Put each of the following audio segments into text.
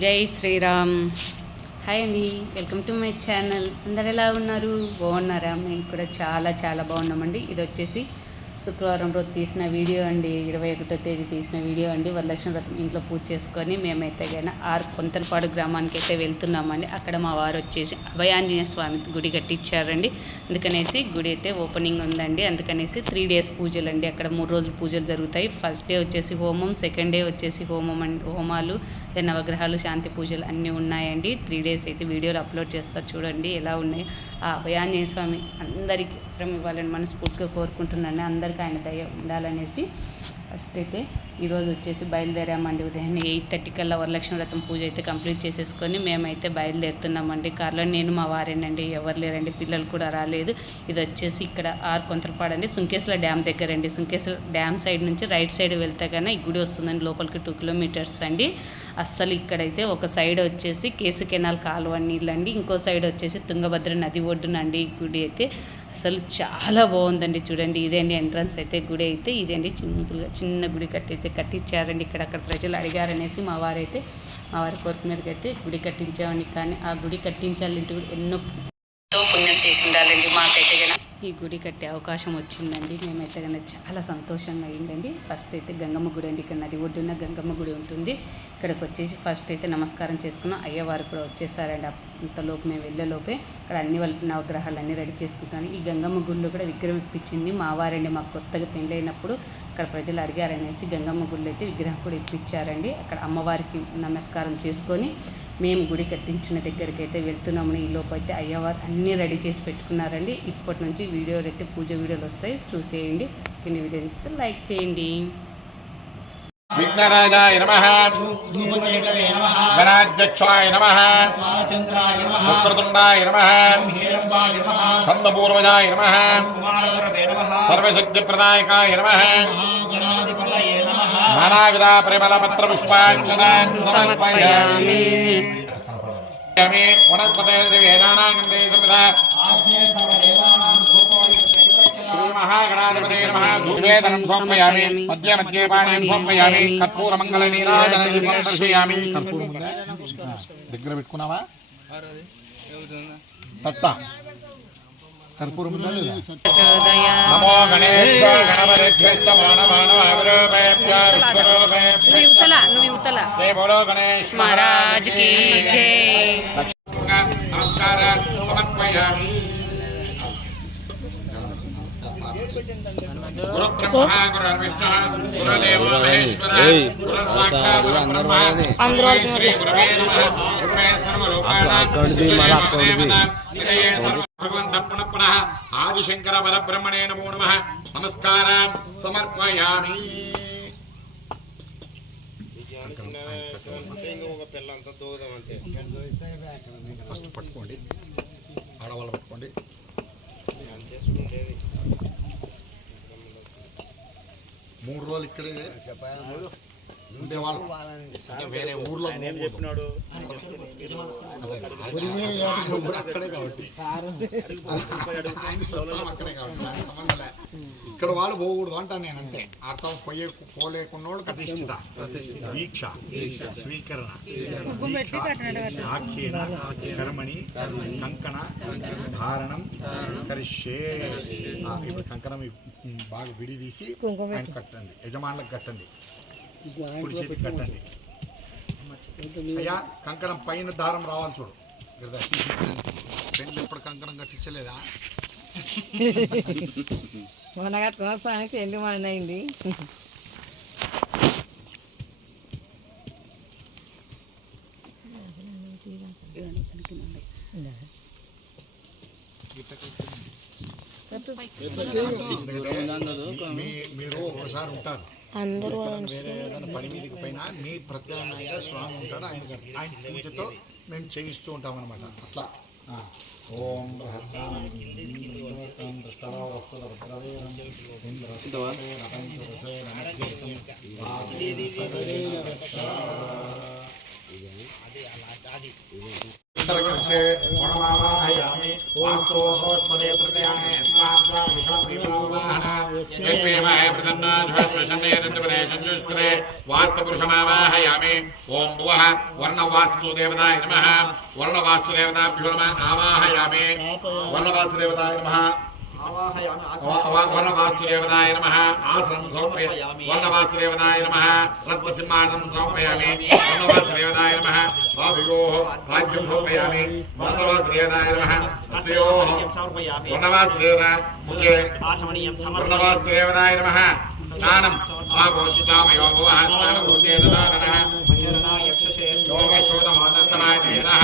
జై శ్రీరామ్. హాయ్ అండి, welcome to my channel. అందరు ఎలా ఉన్నారు? బాగున్నారా? మేము కూడా చాలా చాలా బాగున్నామండి. ఇది వచ్చేసి శుక్రవారం రోజు తీసిన వీడియో అండి. 21వ తేదీ తీసిన వీడియో అండి. వరలక్ష్మి వ్రతం ఇంట్లో పూజ చేసుకొని మేమైతే కానీ కొంతలపాడు గ్రామానికి అయితే వెళ్తున్నామండి. అక్కడ మా వారు వచ్చేసి అభయాంజనేయ స్వామి గుడి కట్టించారండి. అందుకనేసి గుడి అయితే ఓపెనింగ్ ఉందండి. అందుకనేసి 3 days పూజలు అండి. అక్కడ 3 రోజులు పూజలు జరుగుతాయి. ఫస్ట్ డే వచ్చేసి హోమం, సెకండ్ డే వచ్చేసి హోమాలు, నవగ్రహాలు, శాంతి పూజలు అన్నీ ఉన్నాయండి. 3 days అయితే వీడియోలు అప్లోడ్ చేస్తారు, చూడండి ఎలా ఉన్నాయి. ఆ అభయాంజనేయ స్వామి అందరికీ ఇవ్వాలని మనస్ఫూర్తిగా కోరుకుంటున్నాను. అందరికీ ఆయన దయ ఉండాలనేసి ఫస్ట్ అయితే ఈరోజు వచ్చేసి బయలుదేరామండి. ఉదయాన్నే 8:30 కల్లా వరలక్ష్మి వ్రతం పూజ అయితే కంప్లీట్ చేసేసుకొని మేమైతే బయలుదేరుతున్నామండి. కార్లో నేను మా వారేనండి, ఎవరు లేరండి, పిల్లలు కూడా రాలేదు. ఇది వచ్చేసి ఇక్కడ కొంతలపాడండి, సుంకేశ్వర డ్యామ్ దగ్గర అండి. సుంకేశ్వర డ్యామ్ సైడ్ నుంచి రైట్ సైడ్ వెళ్తే కానీ ఈ గుడి వస్తుందండి. లోపలికి 2 kilometers అండి. అస్సలు ఇక్కడైతే ఒక సైడ్ వచ్చేసి కేసు కెనాల్ కాలువ నీళ్ళండి, ఇంకో సైడ్ వచ్చేసి తుంగభద్ర నది ఒడ్డునండి ఈ గుడి అయితే. అసలు చాలా బాగుందండి. చూడండి, ఇదేండి ఎంట్రన్స్ అయితే. గుడి అయితే ఇదేండి, సింపుల్గా చిన్న గుడి కట్టించారండి. అక్కడ ప్రజలు అడిగారనేసి మా వారి కోరిక మీదకి అయితే గుడి కట్టించామండి. కానీ ఆ గుడి కట్టించాలంటే కూడా ఎన్నో పుణ్యం చేసి ఉండాలండి. మాకైతే కనుక ఈ గుడి కట్టే అవకాశం వచ్చిందండి. మేమైతే కనుక చాలా సంతోషంగా అయిందండి. ఫస్ట్ అయితే గంగమ్మ గుడి అండి. ఇక్కడ నది ఒడ్డున గంగమ్మ గుడి ఉంటుంది. ఇక్కడికి వచ్చేసి ఫస్ట్ అయితే నమస్కారం చేసుకున్నాం. అయ్యవారు కూడా వచ్చేసారండి. అంతలోపు మేము వెళ్ళేలోపే ఇక్కడ అన్ని వాళ్ళ నవగ్రహాలు అన్నీ రెడీ చేసుకుంటాను. ఈ గంగమ్మ గుడిలో కూడా విగ్రహం ఇప్పించింది మా వారండి. మాకు కొత్తగా పెళ్ళైనప్పుడు అక్కడ ప్రజలు అడిగారనేసి గంగమ్మ గుడిలో అయితే విగ్రహం కూడా ఇప్పించారండి. అక్కడ అమ్మవారికి నమస్కారం చేసుకొని మేము గుడి కట్టించిన దగ్గరికి అయితే వెళ్తున్నామని. ఈ లోపు అయితే అయ్యవారు అన్నీ రెడీ చేసి పెట్టుకున్నారండి. ఇప్పటి నుంచి వీడియోలు అయితే పూజ వీడియోలు వస్తాయి, చూసేయండి. కొన్ని వీడియోలు ఇస్తే లైక్ చేయండి. విఘ్నరాజాయ నమః, గణాధ్యక్షాయ నమః, వక్రతుండాయ నమః, స్కందపూర్వజాయ నమః, సర్వసిద్ధిప్రదాయకాయ నమః, నానావిధ పరిమళపత్ర పుష్పాక్షతాన్ సమర్పయామి. వనస్పతే వేదానాగంధే సంవిదా శ్రీమహాగణాధిపతే నమః. నివేదనం సమర్పయామి. మధ్య మధ్య పాణిం సమర్పయామి. కర్పూర మంగళ నీరాజనం దర్శయామి. కర్పూరం దగ్గర పెట్టుకున్నావా? తట్ట కర్పూరం నమో గణేశ గణపతిభ్యశ్చ మానవానవావిరూపేభ్యో విశ్వరూపేభ్యో జై బోలో గణేశ్ మహారాజ్ కీ జై. నమస్కారం సమర్పయామి. గురు బ్రహ్మ గురు విష్ణు గురుదేవో మహేశ్వర గురు సాక్షాత్ బ్రహ్మ శ్రీ గురవే నమః. గురువే సర్వలోకానాం భగవంత పునః ఆదిశంకర పరబ్రహ్మణే నమో నమః. నమస్కారం సమర్పయామి. ఫస్ట్ పట్టుకోండి, ఆడవాళ్ళు పట్టుకోండి. 3 రోజులు ఇక్కడే ఉండేవాళ్ళు, అంటే వేరే ఊర్లో అక్కడే కాబట్టి ఆయన స్వస్థలం అక్కడే కాబట్టి దానికి సంబంధం లే. ఇక్కడ వాళ్ళు పోకూడదు అంటాను నేను. అంతే అర్థం. పోలేకున్నోళ్ళు ప్రతిష్ఠిత, దీక్ష, స్వీకరణ, ఆఖ్యేన, కర్మణి, కంకణ ధారణం కరిష్యే. ఇప్పుడు కంకణం బాగా విడిదీసి ఆయన కట్టండి, యజమానులకు కట్టండి, కుడి చేతికి కట్టండి. అయ్యా కంకణం పైన దారం రావాలి చూడు. పెళ్ళి ఎప్పుడు కంకణం కట్టించలేదా? మొన్న కట్టుకున్న స్వామి పెళ్లి మొన్న అయింది. మీరు ఒకసారి ఉంటారు, వేరే ఏదైనా పని మీదకి పైన మీ ప్రత్యామ్నాయంగా స్వామి ఉంటాడు. ఆయన పూజతో మేము చేయిస్తూ ఉంటాం అన్నమాట. అట్లా ఓం वास्तुपुरुषमावाहयामि ओम भुवः वर्णवास्तुदेवताय नमः वर्णवास्तुदेवताभ्यो नमः आवाहयामि वर्णवास्तुदेवताय नमः वर्णवास्तुदेवताय नमः आसनं समर्पयामि वर्णवास्तुदेवताय नमः रत्नसिंहासनं समर्पयामि वर्णवास्तुदेवताय नमः स्वाभियोः राज्यं समर्पयामि वर्णवास्तुदेवताय नमः अत्रयोः वर्णवास्तुदेवताय मुखे वर्णवास्तुदेवताय नमः स्नानं स्वाभोषितामयो भुवः स्नानपूर्ते ददातनः योगशोधमोदसमायतेनः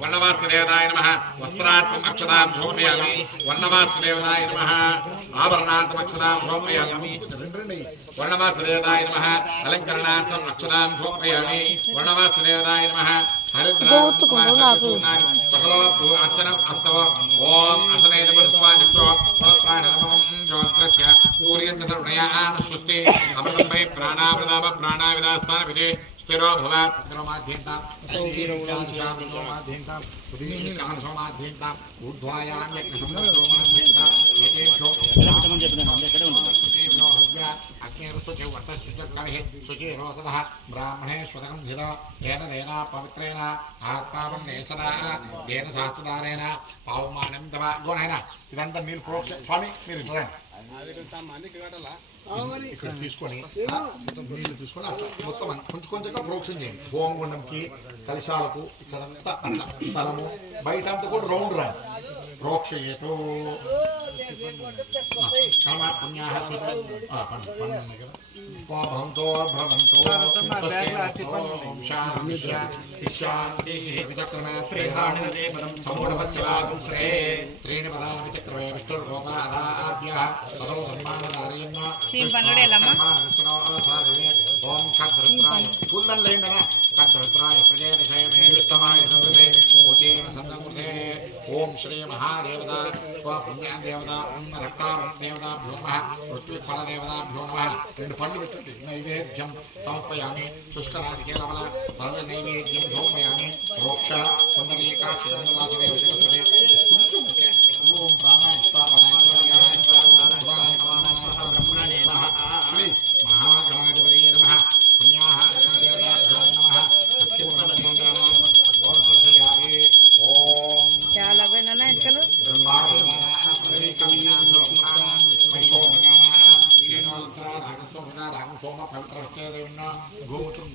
वर्णवास्तुदेवताय नमः वस्त्रार्थम् अक्षतां समर्पयामि वर्णवास्तुदेवताय नमः आभरणार्थम् अक्षतां समर्पयामि वर्णवास्तुदेवताय नमः अलङ्करणार्थम् अक्षतां समर्पयामि वर्णवास्तुदेवताय नमः अर्चनम् अस्तव ओम असनेन पुष्पादिक्षो फलप्राणनमं ज्योतिरस्य सूर्यचतुर्णयान् सुस्ति अमृतं वै प्राणामृताप प्राणाविदास्मानभिधे स्थिरो भव क्रमाध्यन्तां शीरोमाध्यन्तां उदीकांशोमाध्यन्तां ऊर्ध्वायां यज्ञसंसोमाध्यन्तां एतेभ्यो अग्निर्शुचि वर्तशुचकविः शुचिरोधः ब्राह्मणे स्वतकं धिदा येन देना पवित्रेण आत्मानं नेसदा येन शास्त्रदारेण पावमानं तव गोनैना ఇదంతా మీరు ప్రోక్ష స్వామి మీరు ఇట్లా ఇక్కడ తీసుకొని నీళ్ళు తీసుకొని మొత్తం కొంచెం కొంచెంగా ప్రోక్షణ చేయండి హోమగుండంకి కలశాలకు ఇక్కడంతా అట్లా స్థలము బయట అంతా కూడా రౌండ్ రా ప్రోక్షయేతో పుణ్యాహ స్వస్తి పండు కదా భవంతో భవంతో శాంతి విచక్రమే సమూఢవస్యే త్రీణి పదాని విచక్రమే విష్ణుర్గోపాదాద్య సదో ధర్మానదారయన్న ఓం ఖద్రుద్రాయ కుందన్లేండన ఖద్రుద్రాయ ప్రజేదశయమే విష్టమాయ సందసే ఓచేన సందమూర్తే ఓం శ్రీ మహాదేవతా పుణ్యాన్ దేవతా రక్తారం దేవతాభ్యో నమః ఋత్విక్ఫల దేవతాభ్యో నమః రెండు పండ్లు పెట్టండి నైవేద్యం సమర్పయామి శుష్కరాదికేలవల ఫల నైవేద్యం సమర్పయామి ప్రోక్ష పుండరీకాక్ష సంగవాసదేవ జగత్పదే ఓం ప్రాణాయ ప్రాణాయ శ్రీ మహాగణాధిపతే నమః పుణ్యాః దేవతాభ్యో నమః ఓం చాలా పోయినా ఇంటికలు సోమ పవిత్ర గోమూత్రం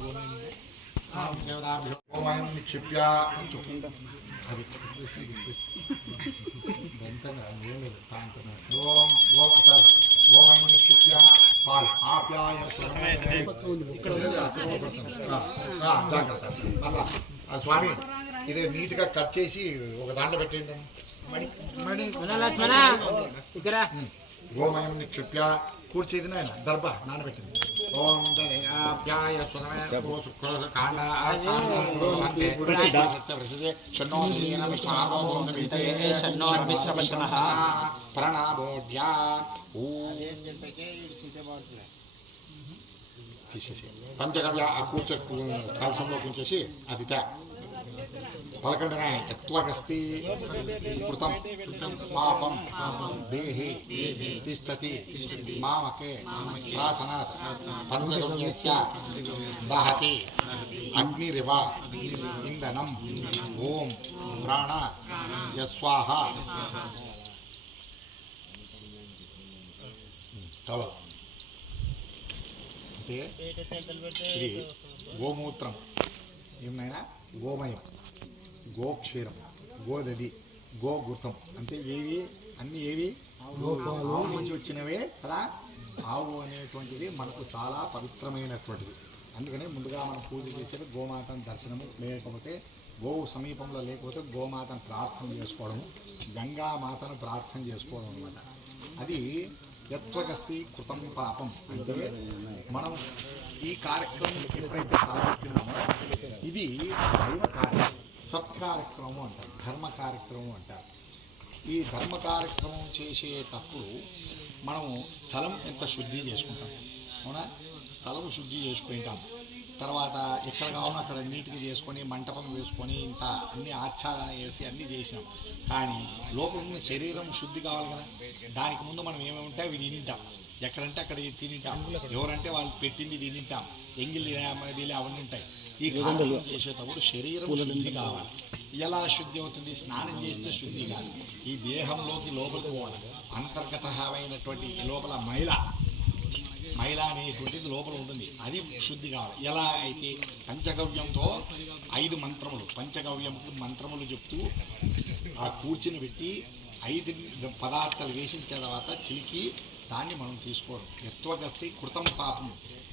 గోమయం నిక్షిప్య అది ఓం గోమయం నిక్షిప్య పాల్ ఆప్యాయ జాగ్రత్త మళ్ళా స్వామి ఇది నీట్గా కట్ చేసి ఒక దాంట్లో పెట్టేయండి గోమయం నిక్షిప్య కూర్చేది నాయన దర్భ నానబెట్టింది ఓం దయాప్యాయ సునమే ప్రణామోడ్యా తీసేసి పంచగవ్య ఆ కూర్చో కలసంలో కూర్చేసి అది తే పలకండనే యత్వగస్తి కృతం పాపం దేహి తిష్టతి మామకే ప్రాసనాత్ పంచగవ్యస్య దహతి అగ్నిరివ ఇంధనం ఓం ప్రాణ యస్వాహ టవల్ అంటే ఇది గోమూత్రం ఏమైనా గోమయం గోక్షీరం గోదది గోగుతం అంటే ఏవి అన్నీ ఏవి ఆవు నుంచి వచ్చినవే కదా. ఆవు అనేటువంటిది మనకు చాలా పవిత్రమైనటువంటిది. అందుకనే ముందుగా మనం పూజ చేసేది గోమాతను దర్శనము, లేకపోతే గోవు సమీపంలో లేకపోతే గోమాతను ప్రార్థన చేసుకోవడము, గంగామాతను ప్రార్థన చేసుకోవడం అనమాట. అది యత్వగస్తి కృతం పాపం అంటే మనం ఈ కార్యక్రమం ఎప్పుడైతే ప్రారంభిస్తున్నామో ఇది దైవ కార్యం, సత్కార్యక్రమం అంటారు, ధర్మ కార్యక్రమం అంటారు. ఈ ధర్మ కార్యక్రమం చేసేటప్పుడు మనము స్థలం ఎంత శుద్ధి చేసుకుంటాం, అవునా? స్థలం శుద్ధి చేసుకుంటాం. తర్వాత ఎక్కడ కావాలో అక్కడ నీట్గా చేసుకొని మంటపం వేసుకొని ఇంత అన్ని ఆచ్ఛాదన చేసి అన్నీ చేసినాం. కానీ లోపల ఉన్న శరీరం శుద్ధి కావాలి కదా, దానికి ముందు మనం ఏమేమి ఉంటే అవి తినింటాం, ఎక్కడంటే అక్కడ తినింటాం, ఎవరంటే వాళ్ళు పెట్టింది తినింటాం, ఎంగిలి అవన్నీ ఉంటాయి. ఈ కార్యక్రమం చేసేటప్పుడు శరీరం శుద్ధి కావాలి. ఎలా శుద్ధి అవుతుంది? స్నానం చేస్తే శుద్ధి కాదు, ఈ దేహంలోకి లోపలికి పోవాలి. అంతర్గతమైనటువంటి లోపల మైల అనేటువంటిది లోపల ఉంటుంది, అది శుద్ధి కావాలి. ఎలా అయితే పంచగవ్యంతో 5 మంత్రములు, పంచగవ్యంకి మంత్రములు చెప్తూ ఆ కూర్చుని పెట్టి 5 పదార్థాలు వేసిన తర్వాత చిలికి దాన్ని మనం తీసుకోవడం. యత్వగస్తి కృతం పాపం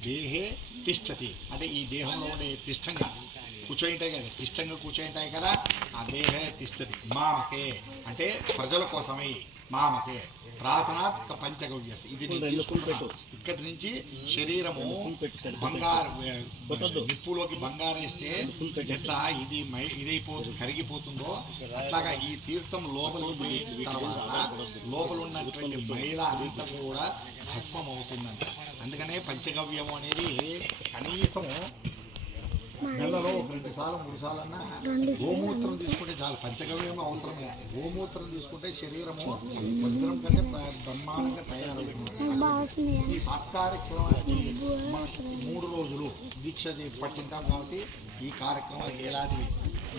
దేహే తిష్టతి, అంటే ఈ దేహంలో ఉండే తిష్టంగా కూర్చోయింటాయి కదా, తిష్టంగా కూర్చోయింటాయి కదా, ఆ దేహే తిష్టతి. మామకే అంటే ప్రజల కోసమై, మామకే ప్రాసనాత్ పంచగవ్యస్. ఇది ఇక్కడి నుంచి శరీరము బంగారు నిప్పులోకి బంగారు వేస్తే ఎట్లా ఇదైపోతుంది, కరిగిపోతుందో అట్లాగా ఈ తీర్థం లోపలికి పోయిన తర్వాత లోపల ఉన్నటువంటి మైల అంతా కూడా భస్మం అవుతుందంట. అందుకనే పంచగవ్యము అనేది కనీసం నెలలో 2 సార్లు 3 సార్లు అన్నా గోమూత్రం తీసుకుంటే చాలు. పంచగవ్యం అవసరమే. గోమూత్రం తీసుకుంటే శరీరము వజ్రం కంటే బ్రహ్మాండంగా తయారవుతుంది. ఈ సత్కార్యక్రమానికి మనకి 3 రోజులు దీక్ష పట్టింటాం కాబట్టి ఈ కార్యక్రమానికి ఎలాంటివి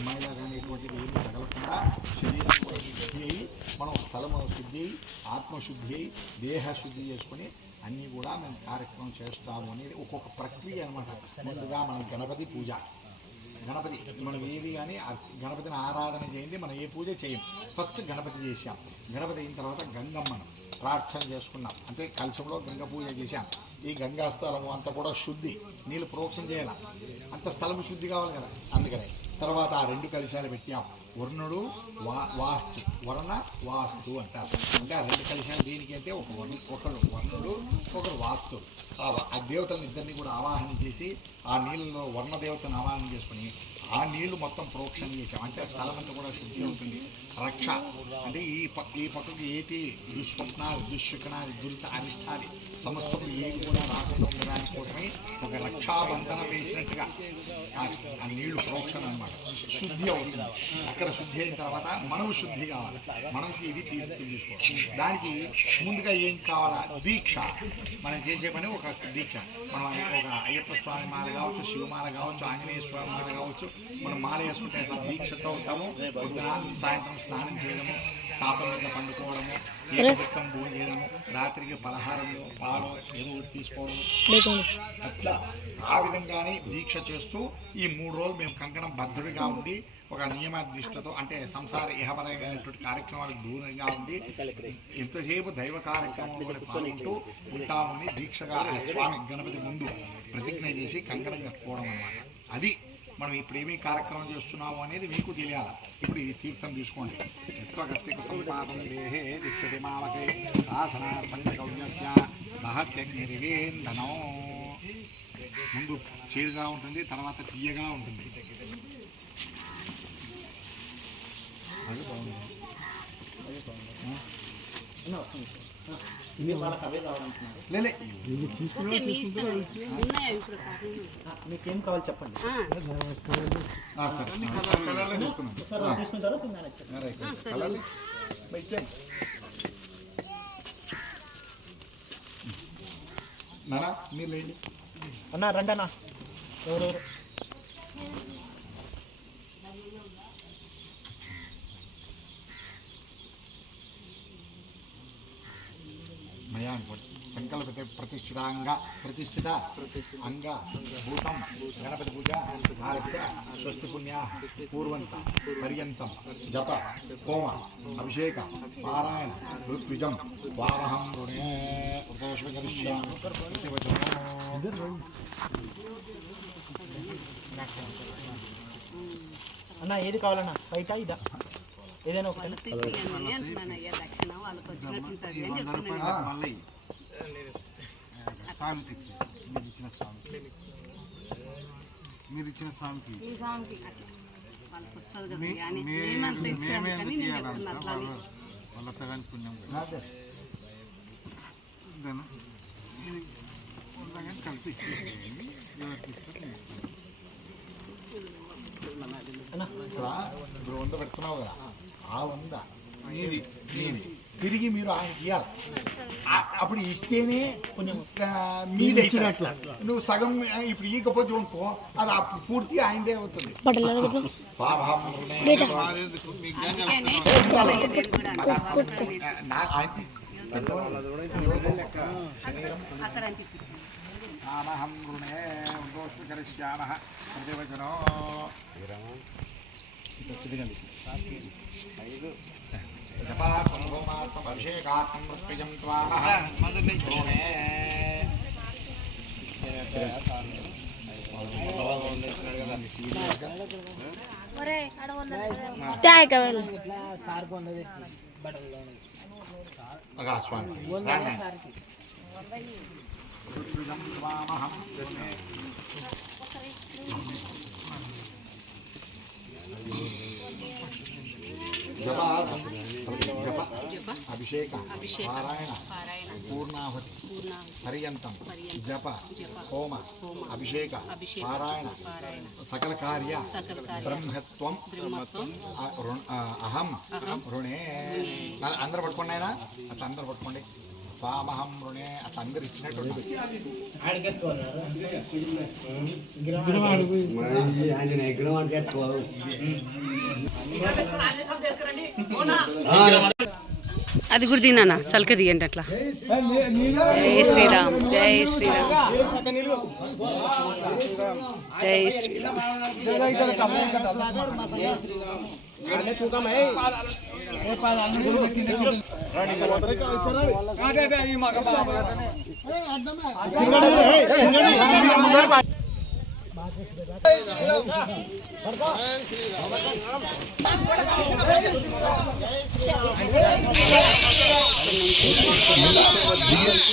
మైలా అనేటువంటివి ఏమీ తగలకుండా శరీరం కూడా శుద్ధి అయ్యి మనం స్థలము శుద్ధి అయ్యి ఆత్మశుద్ధి అయ్యి దేహ శుద్ధి చేసుకొని అన్నీ కూడా మేము కార్యక్రమం చేస్తాము అనేది ఒక్కొక్క ప్రక్రియ అనమాట. ముందుగా మనం గణపతి పూజ, గణపతి మనం ఏది కానీ గణపతిని ఆరాధన చేయండి, మనం ఏ పూజ చేయం. ఫస్ట్ గణపతి చేసాం, గణపతి అయిన తర్వాత గంగమ్మను ప్రార్థన చేసుకున్నాం, అంటే కలశంలో గంగ పూజ చేశాం. ఈ గంగా స్థలము అంతా కూడా శుద్ధి, నీళ్ళు ప్రోక్షణ చేయాలి, అంత స్థలము శుద్ధి కావాలి కదా. అందుకనే తర్వాత ఆ 2 కలశాలు పెట్టాం. వర్ణుడు వాస్తు, వర్ణ వాస్తు అంటారు. అంటే ఆ 2 కలశాలు దేనికి అంటే ఒకడు వర్ణుడు, ఒకడు వాస్తు. ఆ దేవతలను ఇద్దరిని కూడా ఆవాహన చేసి ఆ నీళ్ళలో వర్ణదేవతను ఆవాహన చేసుకుని ఆ నీళ్లు మొత్తం ప్రోక్షణ చేసాం. అంటే స్థలం అంతా కూడా శుద్ధి అవుతుంది. రక్ష అంటే ఈ పక్కకి ఏటి దుస్వప్నాలు, దుశ్శకునాలు, దురిత అరిష్టాలు సమస్తము ఏవి కూడా రాకుండా ఉండడానికి కోసమే ఒక రక్షాబంధన వేసినట్టుగా ఆ నీళ్లు ప్రోక్షణ అనమాట. శుద్ధి అవుతుంది. అక్కడ శుద్ధి అయిన తర్వాత మనం శుద్ధి కావాలి, మనకి ఇది తీసుకోవాలి. దానికి ముందుగా ఏం కావాలా? దీక్ష. మనం చేసే పని ఒక దీక్ష. మనం ఒక అయ్యప్ప స్వామి మాల కావచ్చు, శివమాల కావచ్చు, ఆంజనేయ స్వామి మాల కావచ్చు, మనం మాల వేసుకుంటే దీక్షతో ఉంటాము. సాయంత్రం స్నానం చేయడము, చాపల మీద పండుకోవడము, ఏకం భోజనం చేయడము, రాత్రికి పలహారము పాలు ఏదో ఒకటి తీసుకోవడము, అట్లా ఆ విధంగానే దీక్ష చేస్తూ ఈ 3 రోజులు మేము కంకణం బద్ధుడిగా ఉండి ఒక నియమనిష్టతో, అంటే సంసార ఇహపరమైనటువంటి కార్యక్రమాలకు దూరంగా ఉండి ఎంతసేపు దైవ కార్యక్రమంలో పాల్గొంటూ ఉంటామని దీక్షగా స్వామి గణపతి ముందు ప్రతిజ్ఞ చేసి కంకణం కట్టుకోవడం అన్నమాట. అది మనం ఇప్పుడు ఏమీ కార్యక్రమం చేస్తున్నాము అనేది మీకు తెలియాలి. ఇప్పుడు ఇది తీర్థం తీసుకోండి. పాపం దేహే దిక్షతి మావకే ఆసన పంచగవ్యస్య మహత్యగ్నిరివేందనం. ముందు చేదుగా ఉంటుంది, తర్వాత తీయగా ఉంటుంది. అది బాగుంది. మీకేం కావాలి చెప్పండి. నానా మీరు లేండి అన్నా, రండి అన్నా. ఎవరెవరు? మయా సంకల్పిత ప్రతిష్ఠితాంగ ప్రతిష్ఠిత అంగ భూతం గణపతి పూజ ఆరభ్య స్వస్తి పుణ్య పూర్వంత పర్యంతం జప హోమ అభిషేక పారాయణ ఋత్విజం వామహం రుణే అన్న ఏది కావాలన్నా? బయట ఇదా ఏదైనా ఒకటి. మీరు ఇచ్చిన స్వామికి వాళ్ళ కానీ పుణ్యం కలిపి ఎవరికి ఇస్తారు ఇక్కడ ఇప్పుడు 100 పెట్టుకున్నావు కదా, ఆ 100 నీది తిరిగి మీరు ఆయనకి ఇవ్వాలి. అప్పుడు ఇస్తేనే కొంచెం మీది ఇచ్చినట్లు. నువ్వు సగం ఇప్పుడు ఈకపోతే అనుకో, అది అప్పుడు పూర్తి ఆయనదే అవుతుంది. మాదెందుకు మీకు నామహం రుణే కరిష్యామః ప్రతివచనో జపాత్మం హోమాత్మం అభిషేకాత్మం మృత్యుజం త్వామః రుణే స్వామి మృత్యుజం త్వామహం రుణే జప అభిషేక పారాయణ పూర్ణాహుతి పర్యంతం జప హోమ అభిషేక పారాయణ సకల కార్య బ్రహ్మత్వం అహం రుణే. అందరు పట్టుకోండి ఆయన, అట్లా అందరు పట్టుకోండి. పామహం రుణే అట్లా అందరు ఇచ్చినట్టు. అది కూడా తిన్నా సల్క తీయండి అట్లా. జై శ్రీరామ్, జై శ్రీరామ్, జై శ్రీరామ్.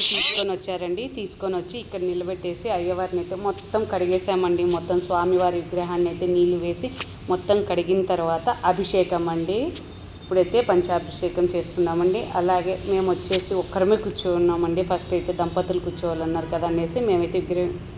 తీసుకొని వచ్చారండి. తీసుకొని వచ్చి ఇక్కడ నిలబెట్టేసి అయ్యవారిని అయితే మొత్తం కడిగేసామండి. మొత్తం స్వామివారి విగ్రహాన్ని అయితే నీళ్ళు వేసి మొత్తం కడిగిన తర్వాత అభిషేకం అండి. ఇప్పుడైతే పంచాభిషేకం చేస్తున్నామండి. అలాగే మేము వచ్చేసి ఒక్కరమే కూర్చున్నామండి. ఫస్ట్ అయితే దంపతులు కూర్చోవాలన్నారు కదా అనేసి మేమైతే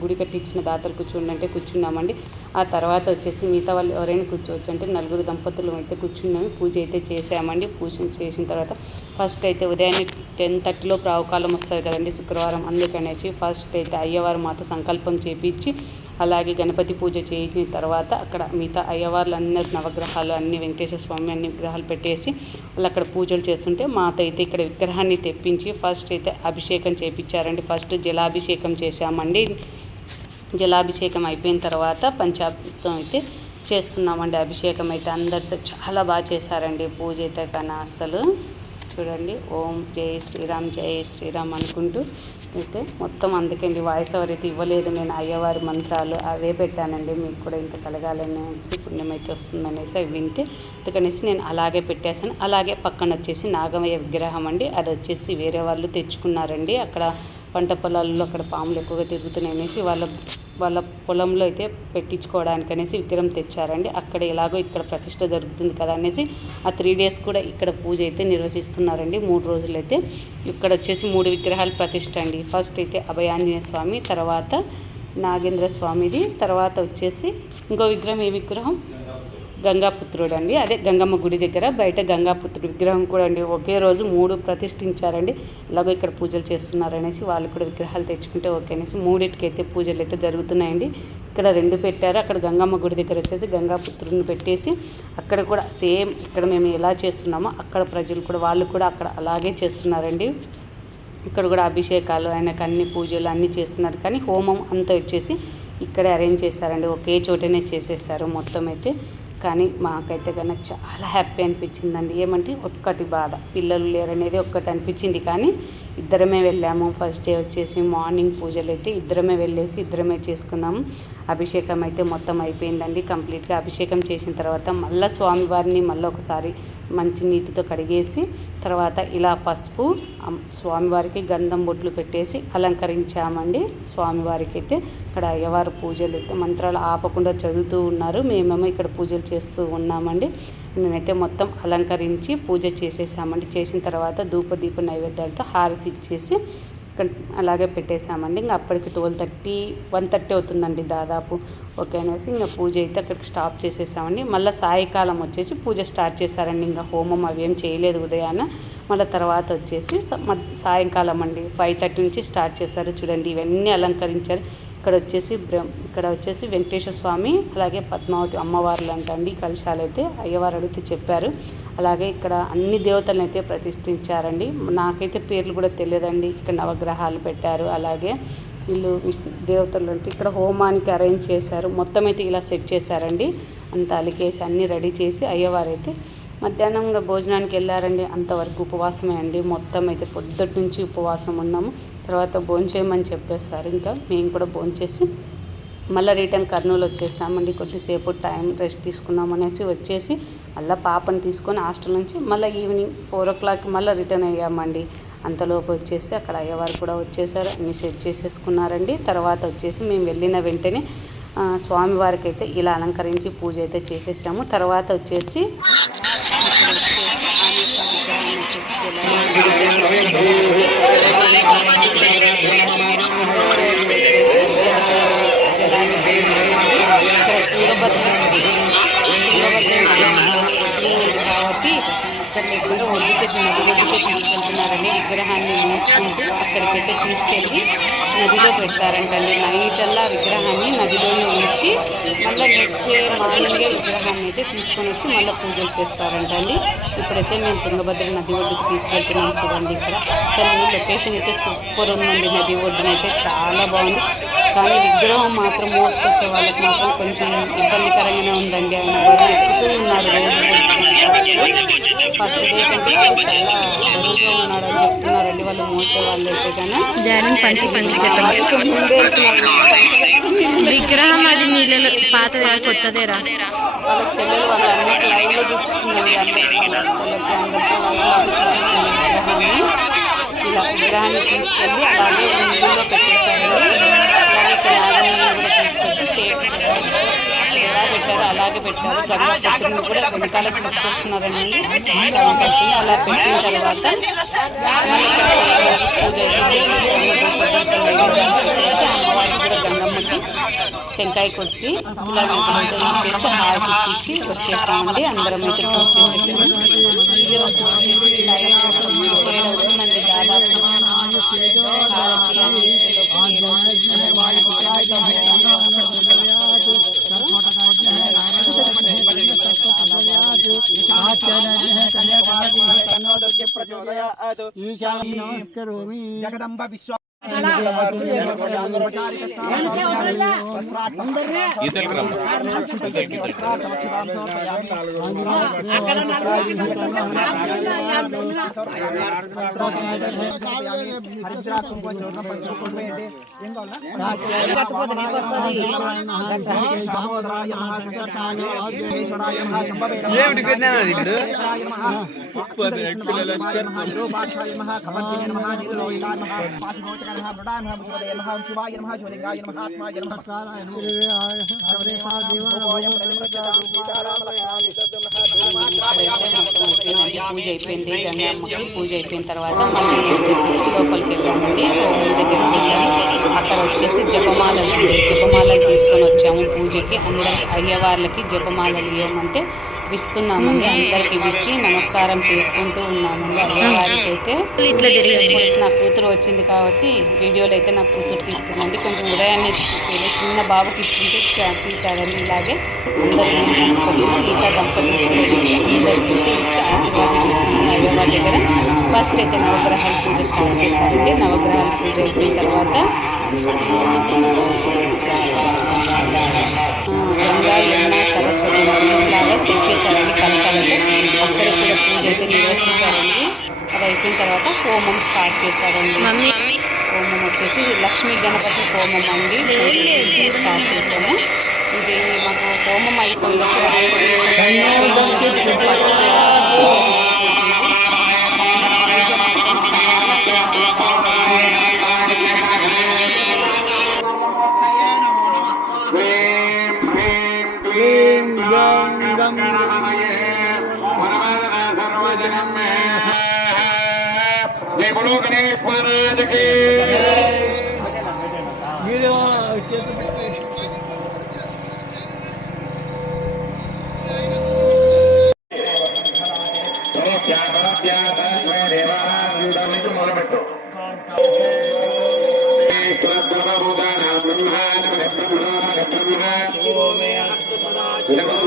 గుడి కట్టించిన దాతలు కూర్చోండి కూర్చున్నామండి. ఆ తర్వాత వచ్చేసి మిగతా వాళ్ళు ఎవరైనా కూర్చోవచ్చు అంటే 4 దంపతులు అయితే కూర్చున్నాము. పూజ అయితే చేసామండి. పూజ చేసిన తర్వాత ఫస్ట్ అయితే ఉదయాన్నే 10:30లో ప్రావకాలం వస్తుంది కదండి శుక్రవారం. అందుకనేసి ఫస్ట్ అయితే అయ్యవారు మాత సంకల్పం చేపించి అలాగే గణపతి పూజ చేసిన తర్వాత అక్కడ మిగతా అయ్యవార్లు అన్ని నవగ్రహాలు అన్ని వెంకటేశ్వర స్వామి అన్ని విగ్రహాలు పెట్టేసి వాళ్ళు అక్కడ పూజలు చేస్తుంటే మాత అయితే ఇక్కడ విగ్రహాన్ని తెప్పించి ఫస్ట్ అయితే అభిషేకం చేయించారండి. ఫస్ట్ జలాభిషేకం చేశామండి. జలాభిషేకం అయిపోయిన తర్వాత పంచామృతం అయితే చేస్తున్నామండి. అభిషేకం అయితే అందరితో చాలా బాగా చేశారండి. పూజ అయితే కన్నా అసలు చూడండి. ఓం జై శ్రీరామ్, జై శ్రీరామ్ అనుకుంటూ అయితే మొత్తం. అందుకండి వాయిస్ ఓవర్ అయితే ఇవ్వలేదు నేను. అయ్యవారి మంత్రాలు అవే పెట్టానండి. మీకు కూడా ఇంత కలగాలనేసి పుణ్యం అయితే వస్తుందనేసి అవి వింటే అందుకనేసి నేను అలాగే పెట్టేశాను. అలాగే పక్కన వచ్చేసి నాగమయ్య విగ్రహం అండి. అది వచ్చేసి వేరే వాళ్ళు తెచ్చుకున్నారండి. అక్కడ పంట పొలాల్లో అక్కడ పాములు ఎక్కువగా తిరుగుతున్నాయనేసి వాళ్ళ పొలంలో అయితే పెట్టించుకోవడానికి అనేసి విగ్రహం తెచ్చారండి. అక్కడ ఎలాగో ఇక్కడ ప్రతిష్ట జరుగుతుంది కదా అనేసి ఆ 3 days కూడా ఇక్కడ పూజ అయితే నిర్వహిస్తున్నారండి. 3 రోజులు అయితే ఇక్కడ వచ్చేసి 3 విగ్రహాలు ప్రతిష్ట అండి. ఫస్ట్ అయితే అభయాంజనేయ స్వామి, తర్వాత నాగేంద్ర స్వామిది, తర్వాత వచ్చేసి ఇంకో విగ్రహం. ఏ విగ్రహం? గంగాపుత్రుడు అండి. అదే గంగమ్మ గుడి దగ్గర బయట గంగాపుత్రుడు విగ్రహం కూడా అండి. ఒకే రోజు 3 ప్రతిష్ఠించారండి. ఇలాగో ఇక్కడ పూజలు చేస్తున్నారనేసి వాళ్ళు కూడా విగ్రహాలు తెచ్చుకుంటే ఓకే అనేసి 3టికైతే పూజలు అయితే జరుగుతున్నాయండి. ఇక్కడ 2 పెట్టారు. అక్కడ గంగమ్మ గుడి దగ్గర వచ్చేసి గంగాపుత్రుడిని పెట్టేసి అక్కడ కూడా సేమ్ ఇక్కడ మేము ఎలా చేస్తున్నామో అక్కడ ప్రజలు కూడా వాళ్ళు కూడా అక్కడ అలాగే చేస్తున్నారండి. ఇక్కడ కూడా అభిషేకాలు ఆయనకు అన్ని పూజలు అన్నీ చేస్తున్నారు. కానీ హోమం అంతా వచ్చేసి ఇక్కడే అరేంజ్ చేశారండి. ఒకే చోటనే చేసేసారు మొత్తం అయితే. కానీ మాకైతే కన్నా చాలా హ్యాపీ అనిపించిందండి. ఏమంటే ఒక్కటి బాధ, పిల్లలు లేరనేది ఒక్కటి అనిపించింది. కానీ ఇద్దరమే వెళ్ళాము. ఫస్ట్ డే వచ్చేసి మార్నింగ్ పూజలు అయితే ఇద్దరమే వెళ్ళేసి ఇద్దరమే చేసుకున్నాము. అభిషేకం అయితే మొత్తం అయిపోయిందండి. కంప్లీట్గా అభిషేకం చేసిన తర్వాత మళ్ళీ స్వామివారిని మళ్ళీ ఒకసారి మంచి నీటితో కడిగేసి తర్వాత ఇలా పసుపు స్వామివారికి గంధం బొట్లు పెట్టేసి అలంకరించామండి. స్వామివారికి అయితే ఇక్కడ అయ్యవారు పూజలు అయితే మంత్రాలు ఆపకుండా చదువుతూ ఉన్నారు. మేమేమో ఇక్కడ పూజలు చేస్తూ ఉన్నామండి. నేనైతే మొత్తం అలంకరించి పూజ చేసేసామండి. చేసిన తర్వాత ధూపదీప నైవేద్యాలతో హారతి ఇచ్చేసి అలాగే పెట్టేశామండి. ఇంకా అప్పటికి 12:30 1:30 అవుతుందండి దాదాపు. ఓకే అనేసి ఇంకా పూజ అయితే అక్కడికి స్టాప్ చేసేసామండి. మళ్ళీ సాయంకాలం వచ్చేసి పూజ స్టార్ట్ చేశారండి. ఇంకా హోమం అవి ఏం చేయలేదు ఉదయాన. మళ్ళీ తర్వాత వచ్చేసి సాయంకాలం అండి 5:30 నుంచి స్టార్ట్ చేశారు. చూడండి ఇవన్నీ అలంకరించారు. ఇక్కడ వచ్చేసి వెంకటేశ్వర స్వామి అలాగే పద్మావతి అమ్మవార్లు అంటండి కలశాలు అయితే అయ్యవారు అడిగితే చెప్పారు. అలాగే ఇక్కడ అన్ని దేవతలను అయితే ప్రతిష్ఠించారండి. నాకైతే పేర్లు కూడా తెలియదండి. ఇక్కడ నవగ్రహాలు పెట్టారు. అలాగే వీళ్ళు దేవతలు అంటే ఇక్కడ హోమానికి అరేంజ్ చేశారు. మొత్తం అయితే ఇలా సెట్ చేశారండి. అంత అలికేసి అన్నీ రెడీ చేసి అయ్యవారు అయితే మధ్యాహ్నంగా భోజనానికి వెళ్ళారండి. అంతవరకు ఉపవాసమే అండి. మొత్తం అయితే పొద్దుటి నుంచి ఉపవాసం ఉన్నాము. తర్వాత భోంచేయమని చెప్పేశారు. ఇంకా మేము కూడా భోంచేసి మళ్ళీ రిటర్న్ కర్నూలు వచ్చేసామండి. కొద్దిసేపు టైం రెస్ట్ తీసుకున్నాం అనేసి వచ్చేసి మళ్ళీ పాపని తీసుకొని హాస్టల్ నుంచి మళ్ళీ ఈవినింగ్ 4 o'clock మళ్ళీ రిటర్న్ అయ్యామండి. అంతలోపు వచ్చేసి అక్కడ అయ్యవారు కూడా వచ్చేసారు. అన్నీ సెట్ చేసేసుకున్నారండి. తర్వాత వచ్చేసి మేము వెళ్ళిన వెంటనే స్వామివారికి అయితే ఇలా అలంకరించి పూజ అయితే చేసేసాము. తర్వాత వచ్చేసి కాబట్టి ఇక్కడ లేకుండా ఒడ్డుకి నదిలోకి తీసుకెళ్తున్నారండి. విగ్రహాన్ని మోసుకుంటూ అక్కడికైతే తీసుకెళ్ళి నదిలో పెడతారంటండి. నైట్ అల్లా విగ్రహాన్ని నదిలోనే ఉంచి మళ్ళీ నెక్స్ట్ డే మార్నింగే విగ్రహాన్ని అయితే తీసుకొని వచ్చి మళ్ళీ పూజలు చేస్తారంటండి. ఇప్పుడైతే మేము తుంగభద్ర నది ఒడ్డుకి తీసుకెళ్తున్నాం. చూడండి ఇక్కడ అసలు లొకేషన్ అయితే సూపర్ ఉందండి. నది ఒడ్డున అయితే చాలా బాగుంది. కానీ విగ్రహం మాత్రం మోసుకొచ్చే వాళ్ళకి మాత్రం కొంచెం ఇబ్బందికరంగానే ఉందండి. ఆయన బరువు ఎక్కుతూ ఉన్నాడు. ఫస్ట్ డే కంటే చాలా బరువుగా ఉన్నాడు అని చెప్తున్నారండి వాళ్ళు మోసే వాళ్ళు అయితే. కానీ విగ్రహం అది నీళ్ళలో పాతదే కొత్తదేరా వాళ్ళ చెల్లెలు వాళ్ళ అన్నట్టు లైవ్లో చూపిస్తుందండి. అందరికీ చూపిస్తుంది విగ్రహాన్ని. ఇలా విగ్రహాన్ని తీసుకెళ్ళి అలాగే నీళ్ళలో పెట్టేశారండి. అలాగే నాగమణిని కూడా తీసుకొచ్చి సేఫ్ ఎలా పెట్టారో అలాగే పెట్టారు. గంగపత్రిని కూడా వెనకాల తీసుకొస్తున్నారండి. గంగపత్రిని అలా పెట్టిన తర్వాత పూజ అయితే చేసేసాము. అమ్మవారికి కూడా గంగమ్మకి టెంకాయ కొట్టి ఇలా చేసి హారతి ఇచ్చి వచ్చేసామండి. అందరం అయితే పూజ చేసేసాము. ఇది వచ్చేసి 7 అవుతుందండి దాదాపు. హారతి అందించేలోపు 7 జగదంబ విశ్వ శివాయ నమః శివలింగాయ నమః ఆత్మాయ నమః పూజ అయిపోయింది. గంగమ్మకి పూజ అయిపోయిన తర్వాత మళ్ళీ నెక్స్ట్ వచ్చేసి లోపలికి వెళ్ళామండి. హోమం దగ్గరికి వెళ్ళాము. అక్కడ వచ్చేసి జపమాలలు తీసుకొని వచ్చాము పూజకి. అందరికి అయ్యవార్లకి జపమాలలు ఇవ్వమంటే ఇస్తున్నామండి. అందరికి ఇచ్చి నమస్కారం చేసుకుంటూ ఉన్నామండి. అయ్యవారికి అయితే నా కూతురు వచ్చింది కాబట్టి వీడియోలో అయితే నా కూతురు తీస్తుందండి. కొంచెం ఉదయాన్నే చిన్న బాబుకి ఇచ్చింటే తీసారండి. ఇలాగే అందరికీ తీసుకొచ్చి మిగతా దంపతులు కూడా ఇచ్చి అందరికీ ఇచ్చి ఆశీర్వాదం తీసుకున్నాను అయ్యవారి దగ్గర. ఫస్ట్ అయితే నవగ్రహాల పూజ స్టార్ట్ చేశారండి. నవగ్రహాల పూజ అయిపోయిన తర్వాత గంగా యమున సరస్వతి లాగా సెట్ చేశారండి కలశాలతో. అక్కడ కూడా పూజ అయితే నిర్వహించారండి. అది అయిపోయిన తర్వాత హోమం స్టార్ట్ చేశారండి. హోమం వచ్చేసి లక్ష్మీ గణపతి హోమం అండి స్టార్ట్ చేశాము. ఇది మాకు హోమం అయిపోయినప్పుడు गणेश महाराज की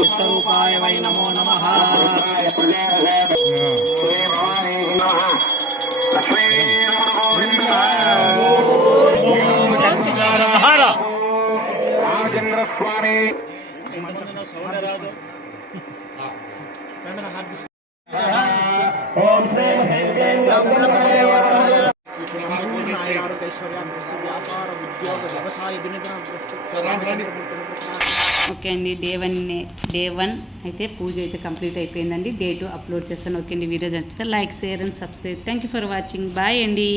విశ్వరూపాయ వై నమో నమః. రామచంద్ర స్వామి ఓకే అండి డే వన్ అయితే పూజ అయితే కంప్లీట్ అయిపోయిందండి. డే 2 అప్లోడ్ చేస్తాను. ఓకే అండి, వీడియో నచ్చితే like share and subscribe. Thank you for watching. Bye అండి.